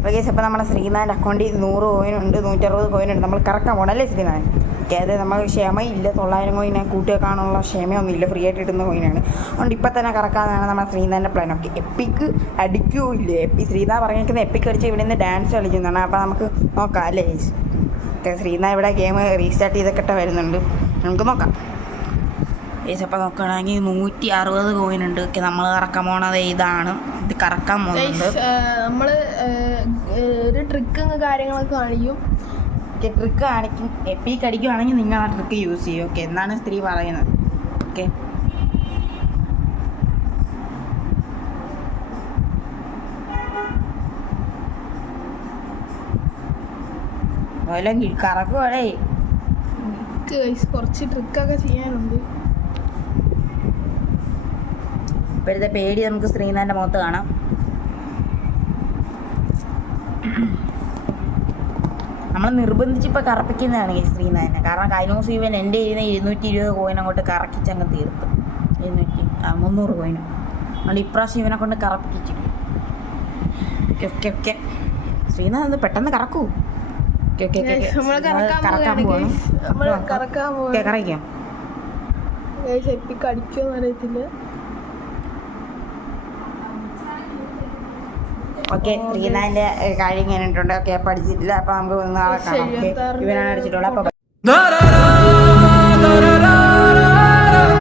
അപ്പോൾ കേസ് അപ്പോൾ നമ്മുടെ ശ്രീനാഥൻ്റെ അക്കൗണ്ടിൽ 100 കോയിനുണ്ട്, 160 കോയിനുണ്ട്. നമ്മൾ കറക്കാൻ പോകണം അല്ലേ ശ്രീനാഥൻ? ഓക്കെ, അത് നമ്മൾ ക്ഷമയില്ല, 900 കോയിനെ കൂട്ടി വെക്കാനുള്ള ക്ഷമയൊന്നുമില്ല, ഫ്രീ ആയിട്ട് ഇടുന്ന കോയിനാണ്. അതുകൊണ്ട് ഇപ്പം തന്നെ കറക്കാനാണ് നമ്മുടെ ശ്രീനാഥൻ്റെ പ്ലാൻ. ഓക്കെ, എപ്പിക്ക് അടിക്കുകയോ ഇല്ലേ? ശ്രീനാഥ് പറഞ്ഞിരിക്കുന്നത് എപ്പിക്ക് അടിച്ച് ഇവിടെ നിന്ന് ഡാൻസ് കളിക്കുന്നതാണ്. അപ്പോൾ നമുക്ക് നോക്കാം അല്ലേ? ഓക്കെ, ശ്രീനാഥ് ഇവിടെ ഗെയിം റീസ്റ്റാർട്ട് ചെയ്തൊക്കെ വരുന്നുണ്ട്, നമുക്ക് നോക്കാം. ഏസ് അപ്പോൾ നോക്കുകയാണെങ്കിൽ 160 കോയിനുണ്ട്. ഓക്കെ, നമ്മൾ കറക്കാൻ പോണത് ഇതാണ്. ഇത് കറക്കാൻ പോകുന്നുണ്ട്. നമ്മൾ ഒരു ട്രിക്ക് കാര്യങ്ങളൊക്കെ കാണിക്കും. ഓക്കെ, ട്രിക്ക് കാണിക്കും. എപ്പിക്ക് അടിക്കുവാണെങ്കിൽ നിങ്ങൾ ആ ട്രിക്ക് യൂസ് ചെയ്യും. ഓക്കെ, എന്നാണ് സ്ത്രീ പറയുന്നത്. ഓക്കെ, കറക്കുവാടേ. കുറച്ച് ട്രിക്കൊക്കെ ചെയ്യാനുണ്ട്. ഇപ്പോഴത്തെ പേടി നമുക്ക് ശ്രീനാഥൻ്റെ മുഖത്ത് കാണാം. നമ്മൾ നിർബന്ധിച്ചിപ്പോൾ കറപ്പിക്കുന്നതാണ് ഈ ശ്രീനാഥനെ. കാരണം കഴിഞ്ഞ ദിവസം ഇവൻ എൻ്റെ കയ്യിൽ നിന്ന് 220 കോയിൻ അങ്ങോട്ട് കറക്കിച്ചങ്ങ് തീർത്തു. 300 കോയിനും. അതുകൊണ്ട് ഇപ്രാവശ്യം ഇവനെ കൊണ്ട് കറപ്പിച്ചു. ഓക്കെ, ശ്രീനാഥ് ഒന്ന് പെട്ടെന്ന് കറക്കൂ. കറക്കാൻ പോവാണ്. കറക്കാം. എപ്പിക്ക് അടിക്കുമെന്ന് അറിയത്തില്ല. ഓക്കെ, ശ്രീനാഥൻ്റെ കാര്യം കഴിഞ്ഞിട്ടുണ്ട്. ഓക്കെ, പഠിച്ചിട്ടില്ല. അപ്പോൾ നമുക്ക് നാളെ കാണാം. ഓക്കെ, ഇവനാണ് അടിച്ചിട്ടുള്ളത്. അപ്പോൾ